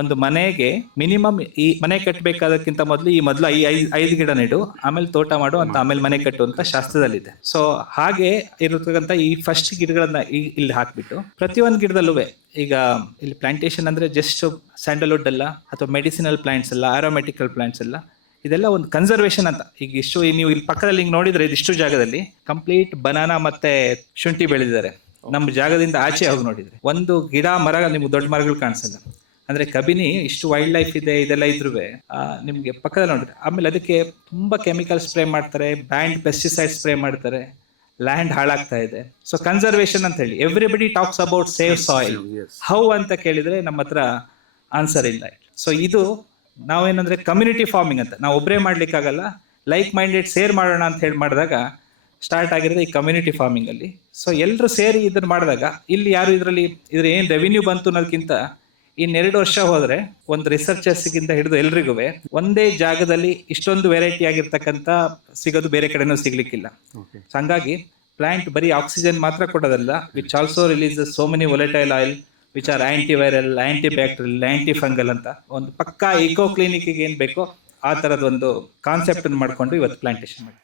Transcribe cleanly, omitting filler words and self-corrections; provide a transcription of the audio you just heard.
ಒಂದು ಮನೆಗೆ ಮಿನಿಮಮ್ ಈ ಮನೆ ಕಟ್ಟಬೇಕಾದಕ್ಕಿಂತ ಮೊದಲು ಈ ಐದು ಗಿಡ ನೆಡು, ಆಮೇಲೆ ತೋಟ ಮಾಡು ಅಂತ, ಆಮೇಲೆ ಮನೆ ಕಟ್ಟು ಅಂತ ಶಾಸ್ತ್ರದಲ್ಲಿದೆ. ಸೊ ಹಾಗೆ ಇರತಕ್ಕಂಥ ಈ ಫಸ್ಟ್ ಗಿಡಗಳನ್ನ ಇಲ್ಲಿ ಹಾಕ್ಬಿಟ್ಟು ಪ್ರತಿಯೊಂದು ಗಿಡದಲ್ಲೂ ಈಗ ಇಲ್ಲಿ ಪ್ಲಾಂಟೇಶನ್ ಅಂದ್ರೆ ಜಸ್ಟ್ ಸ್ಯಾಂಡಲ್ವುಡ್ ಅಲ್ಲ, ಅಥವಾ ಮೆಡಿಸಿನಲ್ ಪ್ಲಾಂಟ್ಸ್ ಅಲ್ಲ, ಆರೋಮೆಟಿಕಲ್ ಪ್ಲಾಂಟ್ಸ್ ಅಲ್ಲ, ಇದೆಲ್ಲ ಒಂದು ಕನ್ಸರ್ವೇಷನ್ ಅಂತ. ಈಗ ಇಷ್ಟು ನೀವು ಇಲ್ಲಿ ಪಕ್ಕದಲ್ಲಿ ಹಿಂಗೆ ನೋಡಿದ್ರೆ ಇದಿಷ್ಟು ಜಾಗದಲ್ಲಿ ಕಂಪ್ಲೀಟ್ ಬನಾನಾ ಮತ್ತೆ ಶುಂಠಿ ಬೆಳೆದಿದ್ದಾರೆ. ನಮ್ಮ ಜಾಗದಿಂದ ಆಚೆ ಹೋಗಿ ನೋಡಿದ್ರೆ ಒಂದು ಗಿಡ ಮರ ನಿಮ್ಗೆ ದೊಡ್ಡ ಮರಗಳು ಕಾಣಿಸಲ್ಲ. ಅಂದ್ರೆ ಕಬಿನಿ ಇಷ್ಟು ವೈಲ್ಡ್ ಲೈಫ್ ಇದೆ, ಇದೆಲ್ಲ ಇದ್ರೂ ನಿಮ್ಗೆ ಪಕ್ಕದಲ್ಲಿ ನೋಡಿದ್ರೆ. ಆಮೇಲೆ ಅದಕ್ಕೆ ತುಂಬಾ ಕೆಮಿಕಲ್ ಸ್ಪ್ರೇ ಮಾಡ್ತಾರೆ, ಬ್ಯಾಂಡ್ ಪೆಸ್ಟಿಸೈಡ್ ಸ್ಪ್ರೇ ಮಾಡ್ತಾರೆ, ಲ್ಯಾಂಡ್ ಹಾಳಾಗ್ತಾ ಇದೆ. ಸೊ ಕನ್ಸರ್ವೇಷನ್ ಅಂತ ಹೇಳಿ everybody talks about save soil, how ಅಂತ ಕೇಳಿದ್ರೆ ನಮ್ಮ ಹತ್ರ ಆನ್ಸರ್ ಇಲ್ಲ. ಸೊ ಇದು ನಾವೇನಂದ್ರೆ ಕಮ್ಯುನಿಟಿ ಫಾರ್ಮಿಂಗ್ ಅಂತ, ನಾವು ಒಬ್ಬರೇ ಮಾಡ್ಲಿಕ್ಕಾಗಲ್ಲ, ಲೈಕ್ ಮೈಂಡೆಡ್ ಸೇರ್ ಮಾಡೋಣ ಅಂತ ಹೇಳಿ ಮಾಡಿದಾಗ ಸ್ಟಾರ್ಟ್ ಆಗಿರೋದು ಈ ಕಮ್ಯುನಿಟಿ ಫಾರ್ಮಿಂಗ್ ಅಲ್ಲಿ. ಸೊ ಎಲ್ಲರೂ ಸೇರಿ ಇದನ್ನ ಮಾಡಿದಾಗ ಇಲ್ಲಿ ಯಾರು ಇದ್ರ ಏನ್ ರೆವಿನ್ಯೂ ಬಂತು ಅನ್ನೋದಕ್ಕಿಂತ ಇನ್ನೆರಡು ವರ್ಷ ಹೋದ್ರೆ ಒಂದು ರಿಸರ್ಚರ್ಸ್ಗಿಂತ ಹಿಡಿದು ಎಲ್ರಿಗೂ ಒಂದೇ ಜಾಗದಲ್ಲಿ ಇಷ್ಟೊಂದು ವೆರೈಟಿ ಆಗಿರ್ತಕ್ಕಂಥ ಸಿಗೋದು ಬೇರೆ ಕಡೆನೂ ಸಿಗ್ಲಿಕ್ಕಿಲ್ಲ. ಹಂಗಾಗಿ ಪ್ಲಾಂಟ್ ಬರೀ ಆಕ್ಸಿಜನ್ ಮಾತ್ರ ಕೊಡೋದಲ್ಲ, which also releases so many volatile oil which are antiviral, anti bacterial, anti fungal ಅಂತ ಒಂದು ಪಕ್ಕಾ ಇಕೋ ಕ್ಲಿನಿಕ್ ಏನ್ ಬೇಕೋ ಆ ತರದ ಒಂದು ಕಾನ್ಸೆಪ್ಟ್ ಮಾಡ್ಕೊಂಡು ಇವತ್ತು ಪ್ಲಾಂಟೇಶನ್ ಮಾಡಿ